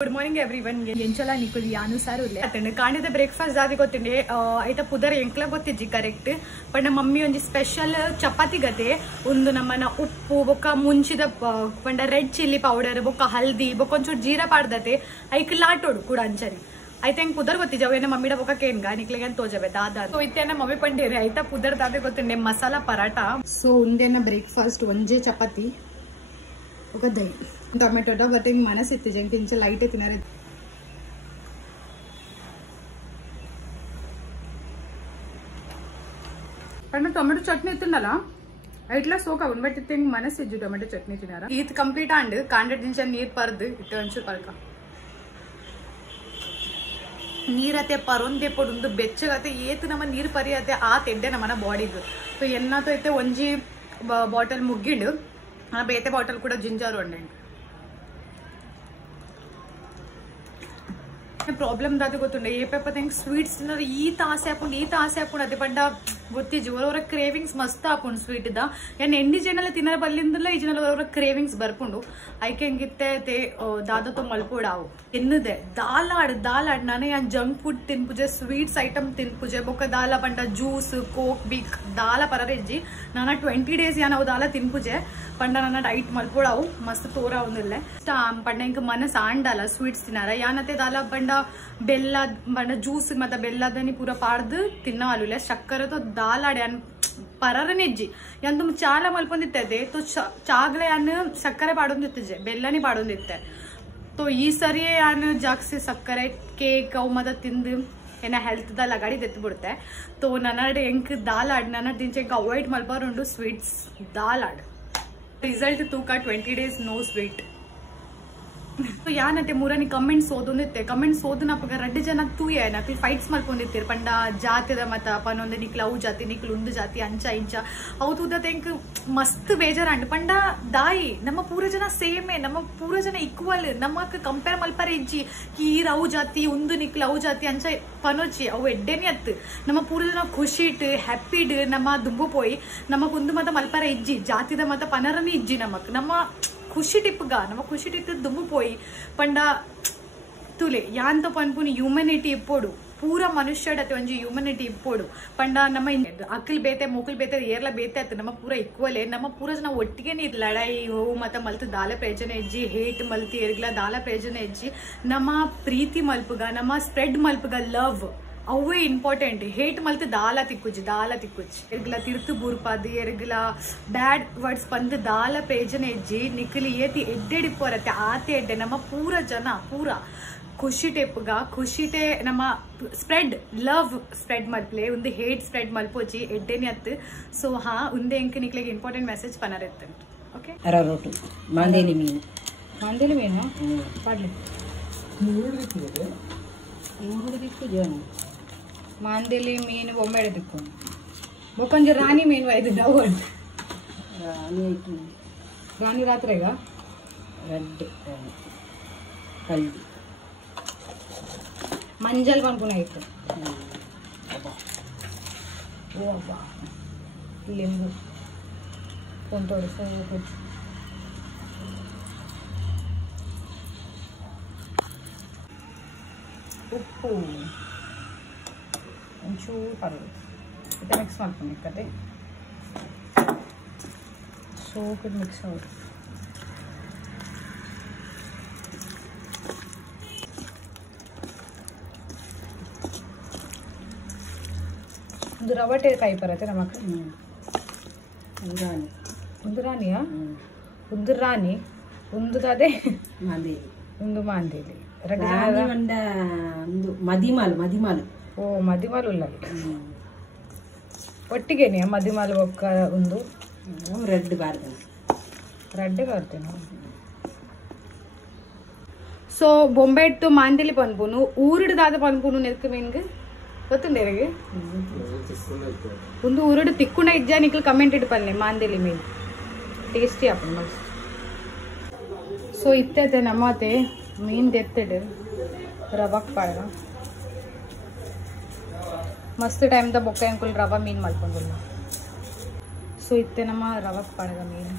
Good morning everyone ಎಂಚಲ ನಿಕುಲ್ ಯಾನುಸಾರ ಉಲ್ಲೆ ಅತಂಡೆ ಕಾಂಡಿದ breakfast ದಾದಿ ಗೊತ್ತಿಂಡೆ ಐತ ಪುದರ್ ಎಂಕ್ಲ ಗೊತ್ತಿಜ್ಜಿ correct ಪಂಡ ಮಮ್ಮಿ ಒಂಜಿ ಸ್ಪೆಷಲ್ ಚಪಾತಿ ಗತೆ ಒಂದು ನಮ್ಮನ ಉಪ್ಪು ಬೊಕ್ಕ ಮುಂಚಿದ ಪಂಡ ರೆಡ್ ಚಿಲ್ಲಿ ಪೌಡರ್ ಬೊಕ್ಕ ಹಲ್ದಿ ಬೊಕ್ಕ ಒಂಚೂರು ಜೀರಾ ಪಾಡ್ದತೆ ಐಕ್ ಲಾಟೋಡು ಕೂಡ ಅಂಚರಿ ಐತೆ ಹೆಂಗ್ ಪುದರ್ ಗೊತ್ತಿಜಾವೇನ ಮಮ್ಮಿಡ ಬೊಕ್ಕ ಕೇನ್ಗ ನಿಕ್ಲೆಗೆ ತೋಜವೆ ದಾದ ಸೊ ಇತ್ತೇನ ಮಮ್ಮಿ ಪಂಡೇರಿ ಐತ ಪುದರ್ ದಾದೆ ಗೊತ್ತಿಂಡೆ ಮಸಾಲಾ ಪರಾಟ ಸೊ ಉಂದೇನ ಬ್ರೇಕ್ಫಾಸ್ಟ್ ಒಂಜೆ ಚಪಾತಿ ఒక దై టొమాటో బట్ మనసు ఎత్తిజే కొంచెం లైట్ తినారు పైన టొమాటో చట్నీ ఎత్తుండాలా ఇట్లా సోక ఉన్బెట్టితే మనసు ఇజ్జు టొమాటో చట్నీ తినారా ఈత్ కంప్లీట్ అండ్ కాండెడ్ దించ నీరు పరదు ఇట్ట ಒಂಚೂರು ಪರಕ ನೀರತೆ ಪರೊಂದೆ ಪೊಡುಂದು ಬೆಚ್ಚಗತೆ ಏತು ನಮ್ಮ ನೀರು ಪರಿಯತೆ ಆ ತೆಡ್ಡೆ ನಮ್ಮನ ಬಾಡಿಗೆ ಸೊ ಎನ್ನಾತೋ ಐತೆ ಒಂಜಿ ಬಾಟಲ್ ಮುಗ್ಗಿಡು ಬೇತೆ ಬಾಟಲ್ ಕೂಡ ಜಿಂಜರ್ ಒಂಡೆ ಪ್ರಾಬ್ಲಮ್ ದಾದ ಗೊತ್ತುಂಡೆ ఏ పేపర్ థింగ్ స్వీట్స్ తిన్నారు ఈత ఆసే ఆపుండు అది పండ ಗೊತ್ತಿಜ್ಜು ಅವರ ಕ್ರೇವಿಂಗ್ಸ್ ಮಸ್ತ್ ಆಪುಂಡು ಸ್ವೀಟ್ ದ ಏನ್ ಎಂಡಿ ಜನಲ್ಲ ತಿನ್ನರ ಬಲ್ಲಿಂದಲ್ಲ ಈ ಜನಲ್ಲ ಅವರ ಕ್ರೇವಿಂಗ್ಸ್ ಬರ್ಪುಂಡು ಐಕೆ ಹೆಂಗಿತ್ತೆ ದಾದతో ಮಲ್ಪೋಡಾವು ಎನ್ನದೆ ದಾಲಾಡ್ ನಾನು ಯಾನ್ ಜಂಕ್ ಫುಡ್ ತಿನ್ಪುಜೆ ಸ್ವೀಟ್ಸ್ ಐಟಮ್ ತಿನ್ಪುಜೆ ಬೊಕ್ಕ ದಾಲ ಪಂಡ ಜ್ಯೂಸ್ ಕೋಕ್ ಬಿಕ್ ದಾಲ ಪರರೆಜ್ಜಿ ನಾನು 20 days ಯಾನ್ ಅವು ದಾಲ ತಿನ್ಪುಜೆ ಪಂಡ ನನ್ನ ಡೈಟ್ ಮಲ್ಪೋಡಾವು ಮಸ್ತ್ ತೋರ ಒಂದಿಲ್ಲೆ ಪಂಡ ಇಂಕ ಮನಸ್ ಆಂಡಲ್ಲ ಸ್ವೀಟ್ಸ್ ತಿನ್ನಾರ ಯಾನತೆ ದಾಲ ಪಂಡ ಬೆಲ್ಲ ಪಂಡ ಜ್ಯೂಸ್ ಮತ್ತ ಬೆಲ್ಲದನಿ ಪೂರ ಪಾಡ್ದು ತಿನ್ನವಾಲುಲೆ ಸಕ್ಕರతో దాలాడే అని పరరనిజ్జి ఎంత చాలా మల్పొందిತ್ತೆ తో చాగలే అని సక్కರೆ ಪಾಡೊಂದಿತ್ತೆ ಬೆಲ್ಲನಿ ಪಾಡೊಂದಿತ್ತೆ तो ಈ ಸರಿ ಯಾನು ಜಾಸ್ತಿ ಸಕ್ಕರೆ ಕೇಕ್ ಅವು ಮದ ತಿಂದು ಏನ ಹೆಲ್ತ್ ದ ಲಗಾಡಿ ದೆತ್ತು ಬಿಡುತ್ತೆ तो ನನ್ನಡೆ ಎಂಕ್ ದಾಲಾಡ್ ನನ್ನ ದಿಂಚೆ ಅವಾಯ್ಡ್ ಮಲ್ಪಾರುಂಡು ಸ್ವೀಟ್ಸ್ ದಾಲಾಡ್ ರಿಸಲ್ಟ್ ತೂಕ 20 days ನೋ ಸ್ವೀಟ್ ಸೊ ಯಾನತೆ ಮೂರನಿ ಕಮೆಂಟ್ಸ್ ಓದೊಂದಿತ್ತೆ ಕಮೆಂಟ್ಸ್ ಓದನಪ್ಪಗ ರಡ್ಡು ಜನ ತೂಯ ನಕ್ಲಿ ಫೈಟ್ಸ್ ಮಲ್ಕೊಂಡಿರ್ತೀರಿ ಪಂಡ ಜಾತಿದ ಮತ ಪನೊಂದು ನಿಕ್ಲು ಅವು ಜಾತಿ ನಿಕ್ಲು ಉಂದು ಜಾತಿ ಅಂಚ ಇಂಚ ಅವು ತೂದ ತೆಂಕ್ ಮಸ್ತ್ ಬೇಜಾರಂಡ್ ಪಂಡ ದಾಯಿ ನಮ್ಮ ಪೂರ ಜನ ಸೇಮೆ ನಮ್ಮ ಪೂರ ಜನ ಈಕ್ವಲ್ ನಮ್ಮಕ್ ಕಂಪೇರ್ ಮಲ್ಪರೆ ಇಜ್ಜಿ ಕೀರ್ ಅವು ಜಾತಿ ಉಂದು ನಿಕ್ಲು ಅವು ಜಾತಿ ಅಂಚ ಪನೋಚಿ ಅವು ಎಡ್ಡೆನಿ ಅತ್ತು ನಮ್ಮ ಪೂರ ಜನ ಖುಷಿಟ್ ಹ್ಯಾಪಿಡ್ ನಮ್ಮ ದುಂಬು ಪೋಯಿ ನಮಕ್ ಉಂದು ಮತ ಮಲ್ಪರೆ ಇಜ್ಜಿ ಜಾತಿದ ಮತ ಪನರನಿ ಇಜ್ಜಿ ನಮಕ್ ನಮ್ಮ ಖುಷಿ ಟಿಪ್ಗ ನಮ್ಮ ಖುಷಿ ಟಿಪ್ ದುಂಬು ಪೋಯಿ ಪಂಡ ತುಲೆ ಯಾಂತ ಪನ್ಪುನಿ ಹ್ಯೂಮನಿಟಿ ಇಪ್ಪೋಡು ಪೂರ ಮನುಷ್ಯಡತೆ ಒಂಜಿ ಹ್ಯೂಮನಿಟಿ ಇಪ್ಪೋಡು ಪಂಡ ನಮ್ಮ ಅಕ್ಕಲ್ ಬೇತೆ ಮೊಕಲ್ ಬೇತೆ ಏರ್ಲ ಬೇತೆ ಆಯ್ತು ನಮ್ಮ ಪೂರ ಇಕ್ವಲೆ ನಮ್ಮ ಪೂರ ಜನ ಒಟ್ಟಿಗೆ ನೀರ್ ಲಡಾಯಿ ಹೋವು ಮತ್ತ ಮಲ್ತು ದಾಲ ಪ್ರಯೋಜನ ಹೆಜ್ಜಿ ಹೇಟ್ ಮಲ್ತಿ ಎರ್ಗ್ಲ ದಾಲ ಪ್ರಯೋಜನ ಹೆಜ್ಜಿ ನಮ್ಮ ಪ್ರೀತಿ ಮಲ್ಪುಗ ನಮ್ಮ ಸ್ಪ್ರೆಡ್ ಮಲ್ಪುಗ ಲವ್ ಅವೇ ಇಂಪಾರ್ಟೆಂಟ್ ಹೇಟ್ ಮಲ್ತು ದಾಲ ತಿಕ್ಕುಜಿ ಎರ್ಗ್ಲ ತಿರ್ತು ಬೂರ್ಪಾದಿ ಎರ್ಗ್ಲ ಬ್ಯಾಡ್ ವರ್ಡ್ಸ್ ಬಂದು ದಾಲ ಪ್ರಯೋಜನ ಹೆಜ್ಜಿ ನಿಖಲಿ ಏತಿ ಎಡ್ಡೆಡಿಪ್ಪೋರತ್ತೆ ಆತೆ ಎಡ್ಡೆ ನಮ್ಮ ಪೂರ ಜನ ಪೂರ ಖುಷಿ ಟೆಪ್ಗ ಖುಷಿಟೆ ನಮ್ಮ ಸ್ಪ್ರೆಡ್ ಲವ್ ಸ್ಪ್ರೆಡ್ ಮಲ್ಪಲೆ ಒಂದು ಹೇಟ್ ಸ್ಪ್ರೆಡ್ ಮಲ್ಪೋಜಿ ಎಡ್ಡೆನಿ ಅತ್ತು ಸೊ ಹಾ ಉಂದೆ ಎಂಕ್ ನಿಕ್ಲೆಗೆ ಇಂಪಾರ್ಟೆಂಟ್ ಮೆಸೇಜ್ ಪನರೆತ್ತೆ ಓಕೆ ಅರರೋಟು ಮಾಂದೇಲಿ ಮೀನು ಪಾಡ್ಲಿ ಮೂರು ದಿಕ್ಕು ಜೋನಿ ಮಾಂದೇಲಿ ಮೀನು ಬೊಂಬೆಡೆ ದಿಕ್ಕು ಬೊಕ್ಕೊಂಜ ರಾಣಿ ಮೀನು ಐದು ಡವ್ ರಾಣಿ ರಾತ್ರಿಗ ರೆಡ್ ಹಲ್ದಿ ಮಂಜಲ್ ಪನ್ಪುನ ಇತ್ತು ಓ ಅಬ್ಬ ಲಿಂಬು ಕೊಂತೋಡು ಸೋಪು ಉಪ್ಪು ಒಂಚೂರು ಪರವಾಗಿಲ್ಲ ಮತ್ತೆ ಮಿಕ್ಸ್ ಮಾಡ್ಕೊಂಡು ಕತೆ ಸೋಪು ಮಿಕ್ಸ್ ಆಗುತ್ತೆ ಒಂದು ರವಟೆ ಕಾಯಿ ಬರುತ್ತೆ ನಮಕ್ ಒಂದು ರಾಣಿಯಾ ಒಂದು ರಾಣಿ ಒಂದು ಅದೇ ಮಾಂದೇಲಿ ಒಂದು ಮಾಂದೇಲಿ ಒಂದು ಮದಿಮಾಲು ಓ ಮದಿಮಾಲು ಉಲ್ಲ ಒಟ್ಟಿಗೆನೆ ಮದಿಮಾಲು ಒಕ್ಕ ಒಂದು ರೆಡ್ ಬರ್ತೇನೆ ಸೊ ಬೊಂಬೆ ಇಟ್ಟು ಮಾಂದೇಲಿ ಪನ್ಪುನು ಊರಿಡ್ ದಾದ ಪನ್ಪುನು ನೆರ್ಕ ಮೀನ್ಗೆ ಗೊತ್ತುಂಡೆ ಒಂದು ಊರಿಡ್ ತಿಕ್ಕುಂಡ ಇಜ್ಜ ನಿಕ್ಲು ಕಮೆಂಟ್ ಇಟ್ಟು ಪನ್ನೆ ಮಾಂದೇಲಿ ಮೀನು ಟೇಸ್ಟಿ ಆಪನ್ ಮಸ್ತ್ ಸೊ ಇತ್ತೈತೆ ನಮ್ಮತೆ ಮೀನ್ ದೆತ್ತಿಡು ರವಕ್ ಪಾಡ ಮಸ್ತ್ ಟೈಮ್ ದ ಬೊಕ್ಕ ಅಂಕುಲ್ ರವಾ ಮೀನ್ ಮಲ್ಕೊಂಡಲ್ಲ ಸೊ ಇತ್ತೆ ನಮ್ಮ ರವಕ್ ಪಾಡಗ ಮೀನು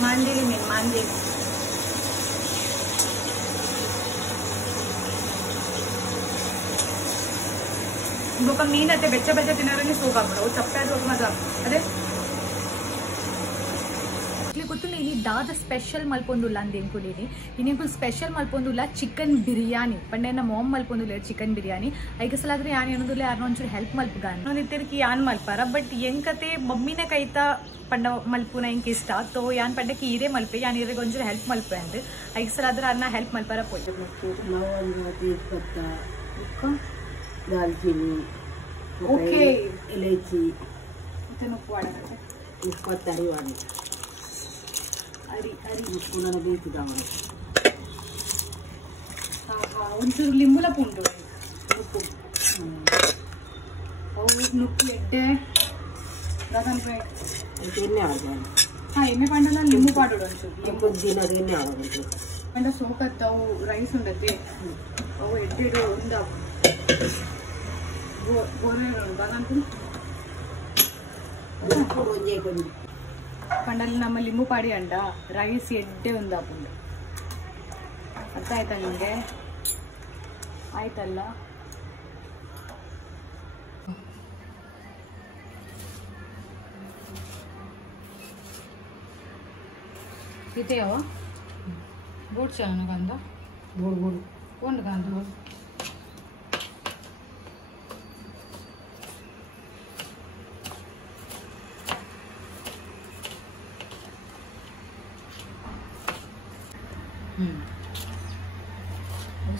मांदेली में मांदेली ఇంకొక మీన్ అయితే బెచ్చ బెచ్చ తినారని సోకాకుండా చప్పేది ఒక మజా అదే ಗೊತ್ತಿಲ್ಲ ಇಲ್ಲಿ ದಾದ ಸ್ಪೆಷಲ್ ಮಲ್ಪೊಂದುಲ್ಲ ಅಂತ ಅನ್ಕೊಂಡಿನಿ ಇನ್ನೇನು ಸ್ಪೆಷಲ್ ಮಲ್ಪೊಂದುಲ್ಲ ಚಿಕನ್ ಬಿರಿಯಾನಿ ಪಂಡೆ ನಮ್ಮ ಮಾಮ್ ಮಲ್ಪೊಂದುಲ್ಲ ಚಿಕನ್ ಬಿರಿಯಾನಿ ಐಗಸಲಾದ್ರೆ ಯಾನ್ ಏನೋದಿಲ್ಲ ಯಾರು ಒಂಚೂರು ಹೆಲ್ಪ್ ಮಲ್ಪಗಾನ ನಾನು ಇತ್ತಿರಕ್ಕೆ ಯಾನ್ ಮಲ್ಪಾರ ಬಟ್ ಎಂಕತೆ ಮಮ್ಮಿನ ಕೈತಾ ಪಂಡ ಮಲ್ಪುನ ಇಂಕ ಇಷ್ಟ ತೋ ಯಾನ್ ಪಂಡಕ್ಕೆ ಈರೇ ಮಲ್ಪೆ ಯಾನ್ ಈರಿಗೆ ಒಂಚೂರು ಹೆಲ್ಪ್ ಮಲ್ಪೆ ಅಂತ ಐಗಸಲಾದ್ರೆ ಅನ್ನ ಹೆಲ್ಪ್ ಮಲ್ಪಾರ ಪೋಯ್ दालचीनी ओके इलायची उप्पु वाडकते उप्पु तरी वाडी अरी अरी उप्पुना ಬೇಯಿಸಿದ ಒಂಚೂರು ಲಿಂಬುಲ ಪುಂಡು ಉಪ್ಪು ಅವು ನುಪ್ಪು ಎಡ್ಡೆ ಗಗನ್ಪೆ ಎಣ್ಣೆ ಆಗ ಹಾ ಎಣ್ಣೆ ಪಂಡಲ ಲಿಂಬು ಪಾಡೋಡು ಒಂಚೂರು ಲಿಂಬು ದಿನ ಎಣ್ಣೆ ಆಗೋದು ಪಂಡ ಸೋಕತ್ತ ಅವು ರೈಸ್ ಉಂಡತೆ ಅವು ಎಡ್ಡೆಡು ಒಂದ పండలు నమ్మ లింబు పాడి అంట రైస్ ఎడ్డే ఉంది అప్పుడు ಅರ್ಥ ಆಯ್ತಾ ನಿಮಗೆ ಆಯ್ತಲ್ಲ ಇತೆಯವ ಬೋಟ್ ಚಾನ ಕಂದ ಬೋಡ್ ಬೋಡ್ ಒಂದು ಕಂದ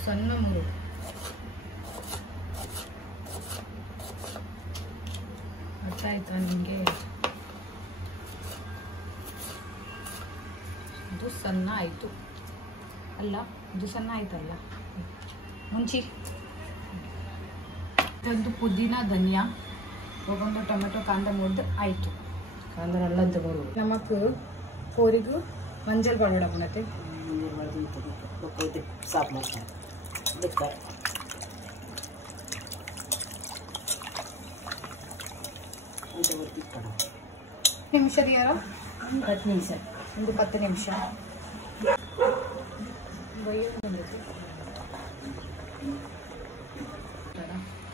ಸಣ್ಣ ಮೂರು ಅರ್ಥ ಆಯ್ತಾ ನಿಮಗೆ ಇದು ಸಣ್ಣ ಆಯಿತು ಅಲ್ಲ ಇದು ಸಣ್ಣ ಆಯ್ತಲ್ಲ ಮುಂಚಿ ಇದೊಂದು ಪುದೀನ ಧನಿಯಾ ಒಂದು ಟೊಮೆಟೊ ಕಾಂದ ಮುರ್ದು ಆಯಿತು ಕಾಂದ ಅಲ್ಲಂತ ಬರೋದು ನಮಕ್ ಕೋರಿಗೂ ಮಂಜಲ್ ಬರೋಡ ಬುಣತೆ ಸಾಫ್ ಮಾಡ್ತಾರೆ ಬೇಕಾರೆ ನಿಮಿಷದಿಯಾರ 10 ನಿಮಿಷ ಒಂದು 10 ನಿಮಿಷ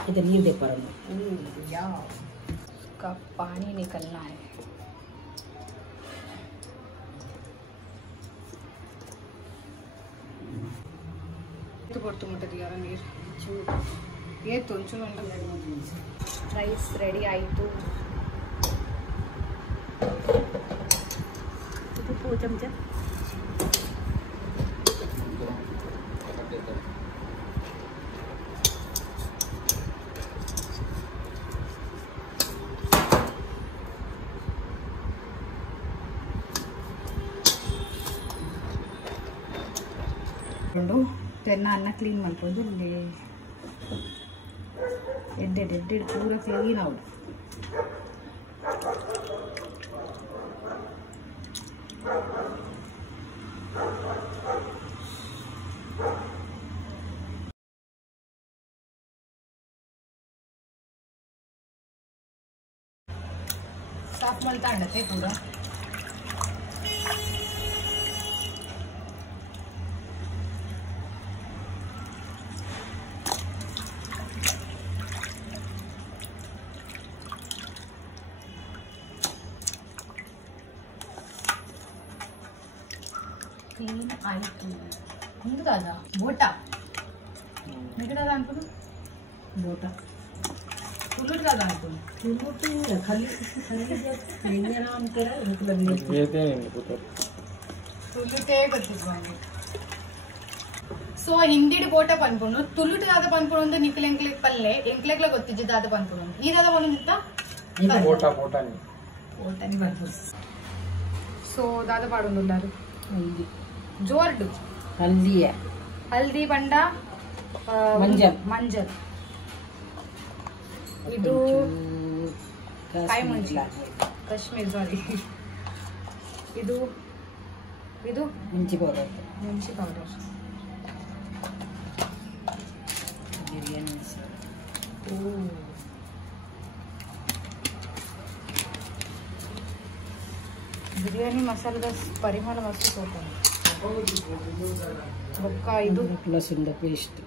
इधर नीर दे पर का पानी निकलना है ಕೊಡ್ತುಂಟದ ಯಾರ ನೀರು ಏತು ಒಂಚೂರು ರೈಸ್ ರೆಡಿ ಆಯಿತು ಉಪ್ಪು ಚಮಚ ತೆನ್ನ ಅನ್ನ ಕ್ಲೀನ್ ಮಾಡ್ಕೊಂಡು ಎಡ್ಡೆಡ್ ಪೂರ ಕ್ಲೀನ್ ಔಟ್ ಸಾಫ್ ಮಾಡ್ತಾ ಅಂಡತೆ ಪೂರ क्लीन आयतु हिंग दादा बोटा मिगड़ा दादा अनकुनु बोटा उलट दादा अनकुनु उलट खाली ಹೆಂಗನ ಅಂತಾರ ಏತೆ ನಿಂತು ಉಲಟೇ ಗೊತ್ತಿದ್ವಾನೆ ಸೊ ಹಿಂದಿಡಿ ಬೋಟ ಪನ್ಪುನು ತುಳುಟ ದಾದ ಪನ್ಪುನು ಒಂದು ನಿಕ್ಲೆ ಎಂಕ್ಲೆಕ್ ಪಲ್ಲೆ ಎಂಕ್ಲೆಕ್ಲ ಗೊತ್ತಿದ್ದ ದಾದ ಪನ್ಪುನು ಈ ದಾದ ಬಂದಿತ್ತ ಬೋಟಾ ಬೋಟಾನಿ ಬೋಟನಿ ಪನ್ಪುನು ಸೊ ದಾದ ಪಾಡೊಂದುಲ್ಲಾರು ಹಲ್ದಿ ಜೋರ್ಡು ಹಲ್ದಿಯ ಹಲ್ದಿ ಬಂಡ ಮಂಜಲ್ ಇದು ಕಾಯಿ ಮುಂಚಿ ಕಾಶ್ಮೀರ್ ಸಾರಿ ಇದು ಇದು ಮಿಂಚಿ ಪೌಡರ್ ಮೆಣಸಿ ಪೌಡರ್ ಬಿರಿಯಾನಿ ಮಸಾಲ ಬಿರಿಯಾನಿ ಮಸಾಲದ ಪರಿಮಳ ಮಸ್ತ್ ಹೋಗ್ತಾನೆ ಬೊಕ್ಕ ಇದು ಲಸುಂದ ಪೇಸ್ಟ್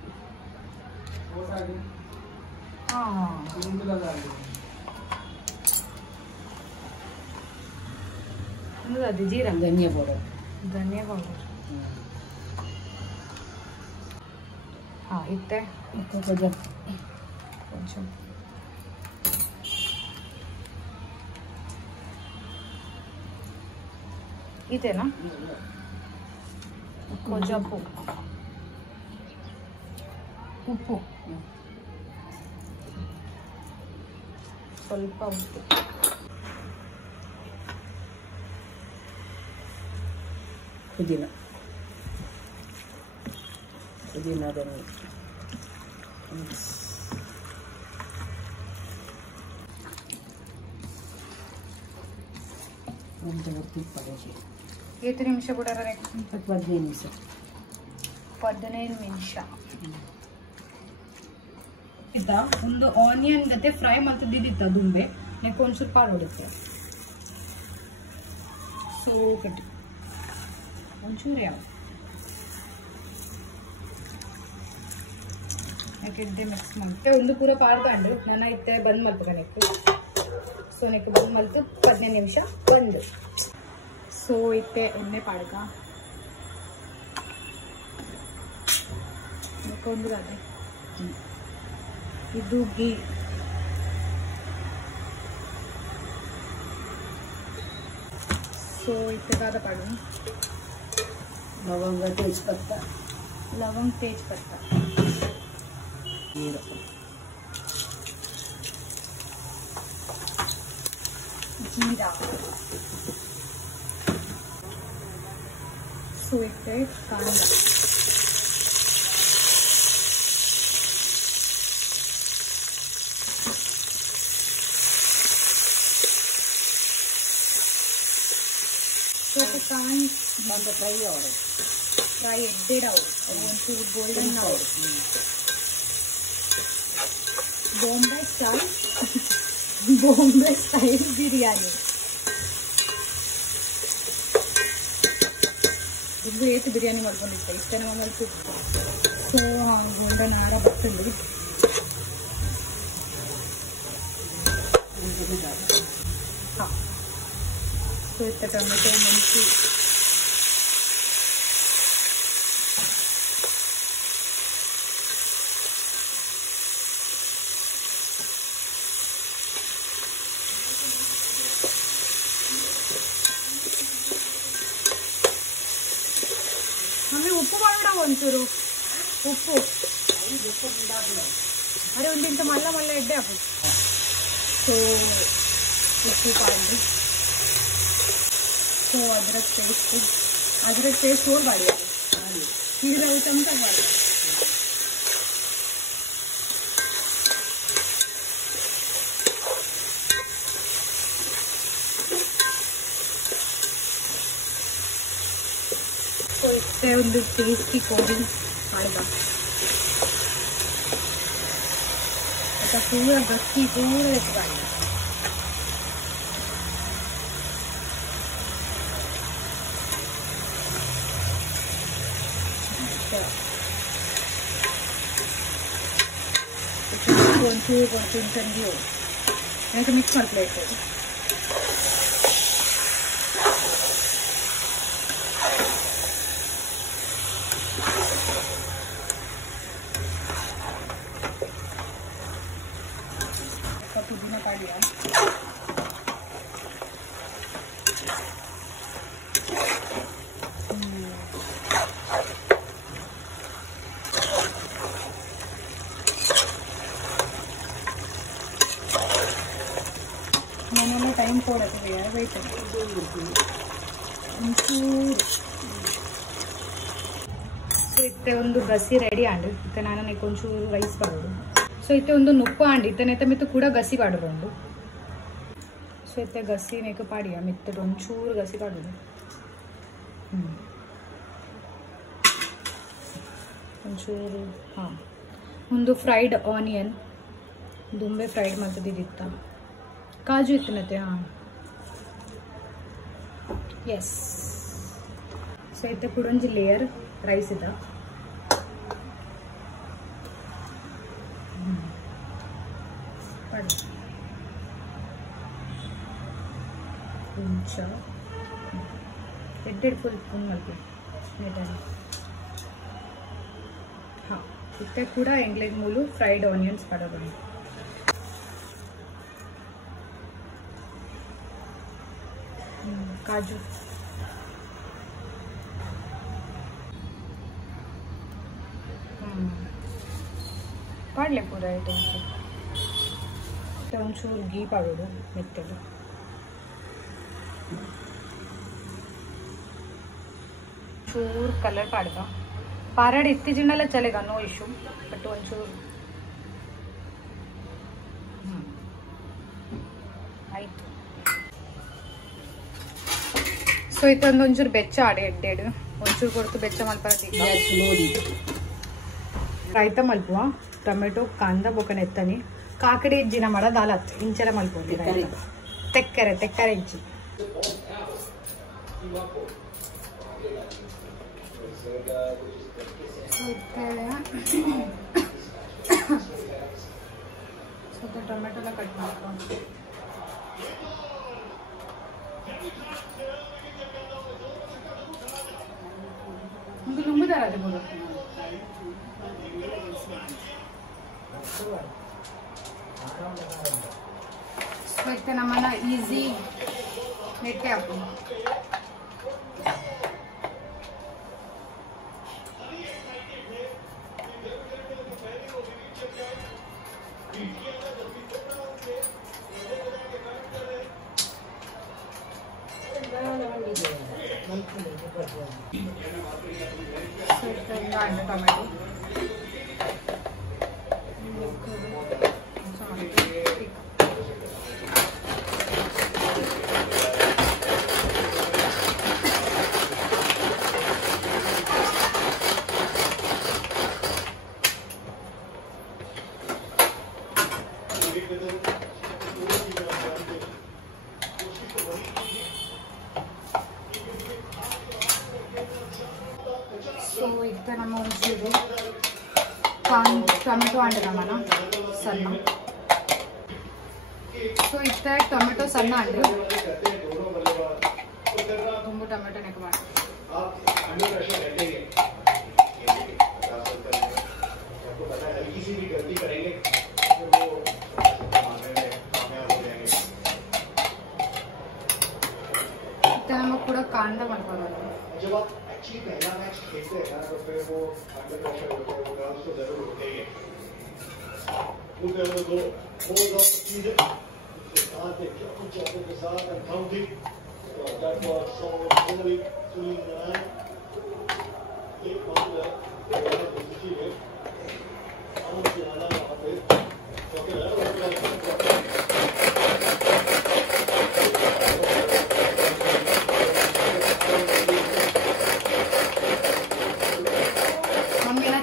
ಅದು ಜೀರಾ ಧನಿಯಾ ಪೌಡರ್ ಧನಿಯಾ ಪೌಡರ್ ಇತ್ತೆ కొంచెం కొంచెం ಇದೇನಾ కొంచెం ಉಪ್ಪು ಸ್ವಲ್ಪ ಉಪ್ಪು ಪುದೀನ ಧನಿಯಾ ಎಷ್ಟು ನಿಮಿಷ ಬಿಡೋಣ 15 ನಿಮಿಷ 15 ನಿಮಿಷ ಇದ್ದ ಒಂದು ಆನಿಯನ್ ಗತೆ ಫ್ರೈ ಮಾಡ್ತಿದ್ದಿತ್ತ ದುಂಬೆ ನೆಕ್ ಒಂದು ಸ್ವಲ್ಪ ಹೊಡುತ್ತೆ ಸೊ ಕಟ್ಟಿ ಒಂಚೂರು ಯಾವ ಯಾಕೆ ಮಿಕ್ಸ್ ಮಾಡ್ತೆ ಒಂದು ಪೂರ ಪಾಡ್ಕೊಂಡು ನಾನು ಇತ್ತೆ ಬಂದ್ ಮಾಡ್ಬೇಕು ನೆಕ್ಕು ಸೊ ನೆಕ್ಕು ಬಂದ್ ಮಾಡ್ತು 15 ನಿಮಿಷ ಬಂದು ಸೊ ಇತ್ತೆ ಎಣ್ಣೆ ಪಾಡ್ಕ ನೆಕ್ಕೊಂದು ಅದೇ ಇದು ಗೀ ಸೊ ಇತ್ತದಾದ ಪಾಡು ಲವಂಗ ತೇಜ್ಪತ್ತ ಲವಂಗ ತೇಜ್ಪತ್ತ ಜೀರಾ ಸೊ ಇತ್ತೆ ಕಾಂದ ಕಾನ್ ಒಂದು ಫ್ರೈ ಅವರು ಫ್ರೈ ಎಡ್ಡೆಡವು ಒಂಚೂರು ಗೋಲ್ಡನ್ ನಾವು ಬಾಂಬೆ ಸ್ಟೈಲ್ ಬಿರಿಯಾನಿ ಇದು ಏತು ಬಿರಿಯಾನಿ ಮಾಡ್ಕೊಂಡಿದ್ದೆ ಇಷ್ಟೇ ನಮ್ಮಲ್ಲಿ ಸೊ ಗೋಲ್ಡನ್ ಆರ ಬರ್ತದೆ ಹಾಂ ಸೊ ಇತ್ತ ಟೊಮೆಟೊ ಮೆಣಸು ಆಮೇಲೆ ಉಪ್ಪು ಮಾಡೋಣ ಒಂಚೂರು ಉಪ್ಪು ಅರೆ ಒಂದಿಂತ ಮಲ್ಲ ಮಲ್ಲ ಎಡ್ಡೆ ಹಾಕು ಸೊ ಉಪ್ಪು ಪಾಡಿ ಸೊ ಅದ್ರದ್ದು ಟೇಸ್ಟ್ ಓರ್ ಬಾಡಿ ಈಗ ನಾವು ಚಮಚ ಮಾಡಿ ಸೊ ಇಷ್ಟೇ ಒಂದು ಟೇಸ್ಟಿ ಕೋಡಿ ಮಾಡಿದ आता पूरा गस्सी पूरा इतना కొంచెం ತಂದಿ ನನಗೆ ಮಿಕ್ಸ್ ಮಾಡ್ಬೇಕು ಪುದೀನ ಕಾಡಿಯ ಮನೆಯಲ್ಲ ಟೈಮ್ ಕೊಡುತ್ತೆ ಯಾರು ಬೈತಾರೆ ಒಂಚೂರು ಸೊ ಇತ್ತೆ ಒಂದು ಗಸಿ ರೆಡಿ ಆಂಡು ಇತ್ತೆ ನಾನು ನೆಕ್ ಒಂಚೂರು ರೈಸ್ ಮಾಡೋದು ಸೊ ಇತ್ತೆ ಒಂದು ನುಪ್ಪು ಆಂಡು ಇತ್ತೆ ನೆತ್ತ ಮಿತ್ತು ಕೂಡ ಗಸಿ ಪಾಡೋದು ಸೊ ಇತ್ತೆ ಗಸಿ ನೆಕ್ ಪಾಡಿಯ ಮಿತ್ತದ ಒಂಚೂರು ಗಸಿ ಪಾಡೋದು ಒಂಚೂರು ಹಾಂ ಒಂದು ಫ್ರೈಡ್ ಆನಿಯನ್ ದುಂಬೆ ಫ್ರೈಡ್ ಮಾಡ್ತಿದ್ದಿತ್ತ ಕಾಜು ಇತ್ತಿನತ್ತೆ ಹಾಂ ಎಸ್ ಸೊ ಇತ್ತ ಕೂಡ ಒಂದು ಲೇಯರ್ ರೈಸ್ ಇದ್ದ ಕೊಂಚ ಎಡ್ಡೆಡ್ ಫುಲ್ ಸ್ಪೂನ್ ಮಾಡ್ತೀವಿ ನೀಟಾಗಿ ಹಾಂ ಇತ್ತೆ ಕೂಡ ಎಂಗ್ಲೆಗ್ ಮೂಲು ಫ್ರೈಡ್ ಆನಿಯನ್ಸ್ ಮಾಡೋದು ಕಾಜು ಪಾಡ್ಲೆ ಪೂರ ಆಯಿತು ಒಂಚೂರು ಗೀ ಪಾಡೋದು ಮೆತ್ತಗೆ ಚೂರು ಕಲರ್ ಪಾಡ್ದ ಪಾರಾಡ್ ಇತ್ತೀಚಿನೆಲ್ಲ ಚಲೆಗ ನೋ ಇಶ್ಯೂ ಬಟ್ ಒಂಚೂರು ಆಯಿತು ಸೊ ಇತ್ತೊಂದು ಒಂಚೂರು ಬೆಚ್ಚ ಆಡಿ ಎಡ್ಡೆಡು ಒಂಚೂರು ಕೊಡ್ತು ಬೆಚ್ಚ ಮಲ್ಪಿ ನೋಡಿ ರಾಯ್ತ ಮಲ್ಪುವ ಟೊಮೆಟೊ ಕಾಂದ ಬೊಕನ ಎತ್ತನಿ ಕಾಕಡಿ ಇಜ್ಜಿನ ಮಾಡ ದಾಲತ್ ಇಂಚರ ಮಲ್ಪೋಲಿ ತೆಕ್ಕರೆ ತೆಕ್ಕರೆ ಇಜ್ಜಿ ಸ್ವಲ್ಪ ಟೊಮೆಟೊ ಎಲ್ಲ ಕಟ್ ಮಾಡ್ಕೊಂಡು ಒಂದು ಲುಂಬುದಾರ ಅದು ಬೋಲ ಮತ್ತೆ ನಮ್ಮನ್ನ ಈಸಿ ನೆಟ್ಟೆ ಹಾಕು ಟೊಮೆಟೊ ಸೊ ಇತ್ತ ನಮ್ಮ ಒಂಚೂರು ಟೊಮೆಟೊ ಅಂಡೆ ನಮ್ಮನ ಸಣ್ಣ ಸೊ ಇತ್ತ ಟೊಮೆಟೊ ಸಣ್ಣ ಅಂಡೆ ತುಂಬ ಟೊಮೆಟೊ ನೆಕ್ ಮಾಡಿ ಇತ್ತ ನಮಗೆ ಕೂಡ ಕಾಂದ ಮಾಡ್ಕೊಳ್ಳೋದು एक्चुअली पहला मैच खेलते हैं ना तो फिर वो अंडर प्रेशर होते हैं वो ग्राउंड को जरूर उठेंगे वो चीजें उसके साथ एक चौकों के साथ काउंटिंग तो that was so really feeling एक बात है पॉजिटिव है हम से आना वहां पे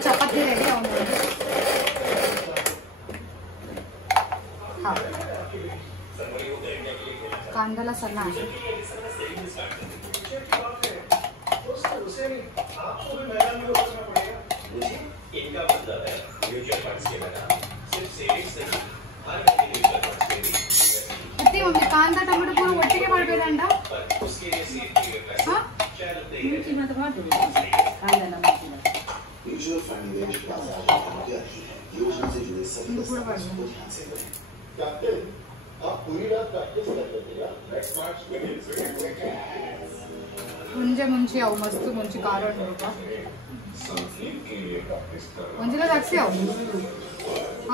चपाती रेडी हाँ कांदा सಣ್ಣ ಮತ್ತೆ ಒಮ್ಮೆ ಕಾಂದ ಟೊಮೆಟೊ ಪೂರ ಒಟ್ಟಿಗೆ ಮಾಡಬೇಕಂಡ म्यूचुअल फंड निवेश बाजार में क्या है योजना से जुड़े सभी दस्तावेजों को ध्यान से पढ़ें। कैप्टन, आप पूरी रात प्रैक्टिस कर लीजिएगा। नेक्स्ट मैच ಮುಂಜೆ ಮುಂಚೆ ಅವು ಮಸ್ತ್ ಮುಂಚೆ ಖಾರ ಮುಂಜೆಲ್ಲ ಜಾಸ್ತಿ ಅವು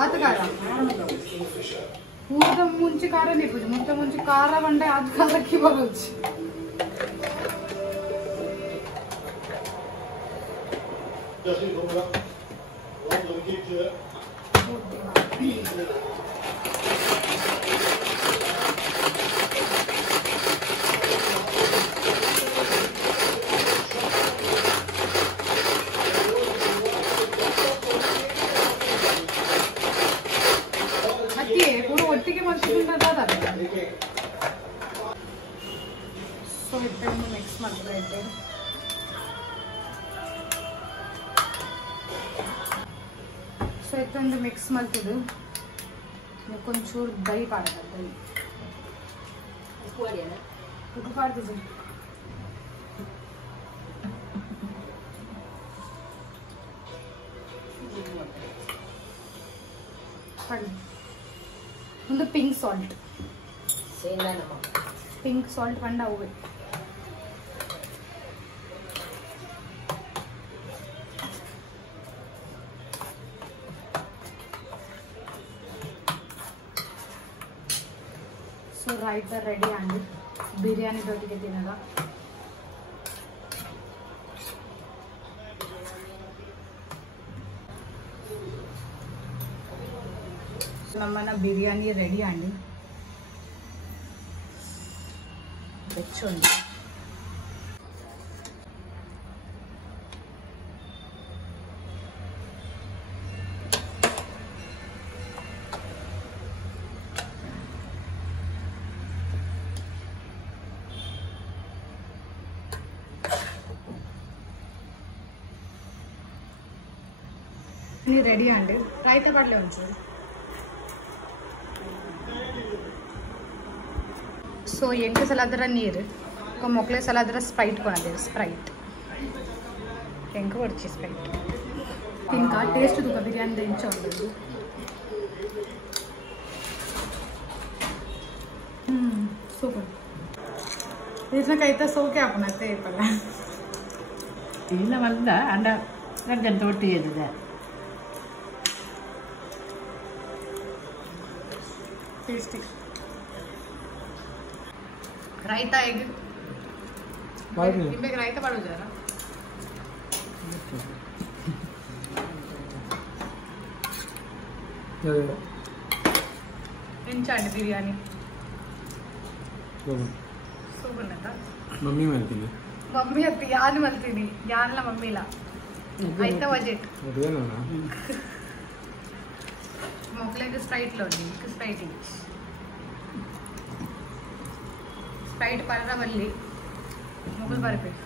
ಆತ ಖಾರ ಊಟ ಮುಂಚೆ ಖಾರ ನಿಪ್ಪುಜು ಮುಂಚೆ ಖಾರ ಬಂಡೆ ಆದ ಖಾರಕ್ಕೆ ಬರೋದು जैसे होगा वो लड़की जो है ಮಿಕ್ಸ್ ಮಾಡ್ತಾ ಸೊ ಇದೊಂದು ಮಿಕ್ಸ್ ಮಾಡ್ತಿದ್ದು ಕೊಂಚೂರು ದಹಿ ಪಾಡ್ತಾರೆ ದಹಿ ಉಪ್ಪು ಪಾಡ್ತಿದ್ದು ಒಂದು ಪಿಂಕ್ ಸಾಲ್ಟ್ ಪಿಂಕ್ ಸಾಲ್ಟ್ ಪಂಡ ಹೂವೆ సో రైతా రెడీ అండి బిర్యానీ తోటికి తినగా ನಮ್ಮನ ಬಿರಿಯಾನಿ ರೆಡಿ ಅಂడి ಬೆಚ್ಚೊಂದು రెడీ అండి రైతా పడలే ఉంచారు ಸೊ ಎಂಟು ಸಲ ಅದರ ನೀರು ಮೊಕ್ಕಳೆ ಸಲ ಅದರ ಸ್ಪ್ರೈಟ್ ಕೊಡೋದು ಸ್ಪ್ರೈಟ್ ಹೆಂಗೆ ಹೊಡ್ಚಿ ಸ್ಪ್ರೈಟ್ ఇంకా టేస్ట్ దుక బిర్యానీ దించ ఉండదు సూపర్ ಇದನ್ನಕೈತ ಸೋಕೆ ಹಾಕೋಣತ್ತೆ ಪಲ್ಲ ಇಲ್ಲ ಮಲ್ದ ಅಂಡ ಗಂಟೆ ಒಟ್ಟಿ ಎದ್ದಿದೆ ಟೇಸ್ಟಿ रायता एग निम्बे रायता पाडो जरा इंचांड बिर्यानी सूपर नता मम्मी मलती अत्ती यान मलती यानला मम्मीला आयता बजेट अदेना मोकलेंगे स्प्राइट लो स्प्राइट ಸ್ಪ್ರೈಟ್ ಪರ ಮಲ್ಲಿ ಮುಗುಲ್ ಬರಬೇಕು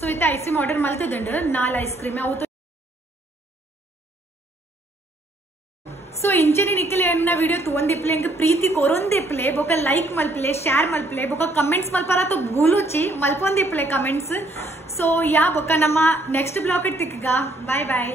ಸೊ ಇತ್ತೆ ಐಸ್ ಕ್ರೀಮ್ ಆರ್ಡರ್ ಮಲ್ತದಂಡ 4 ಐಸ್ ಕ್ರೀಮ್ ಅವತ್ತು ಸೊ ಇಂಚೆನೆ ನಿಕ್ಕಲೆ ಅನ್ನ ವಿಡಿಯೋ ತಗೊಂಡಿಪ್ಲೆ ಇಂಕ ಪ್ರೀತಿ ಕೊರೊಂದಿಪ್ಲೆ ಬೊಕ ಲೈಕ್ ಮಲ್ಪ್ಲೆ ಶೇರ್ ಮಲ್ಪ್ಲೆ ಬೊಕ ಕಮೆಂಟ್ಸ್ ಮಲ್ಪರ ತೋ ಭೂಲುಚಿ ಮಲ್ಪೊಂದಿಪ್ಲೆ ಕಮೆಂಟ್ಸ್ ಸೊ ಯಾ ಬೊಕ ನಮ್ಮ ನೆಕ್ಸ್ಟ್ ಬ್ಲಾಗ್ ಇಟ್ಟಿಗ ಬೈ ಬೈ.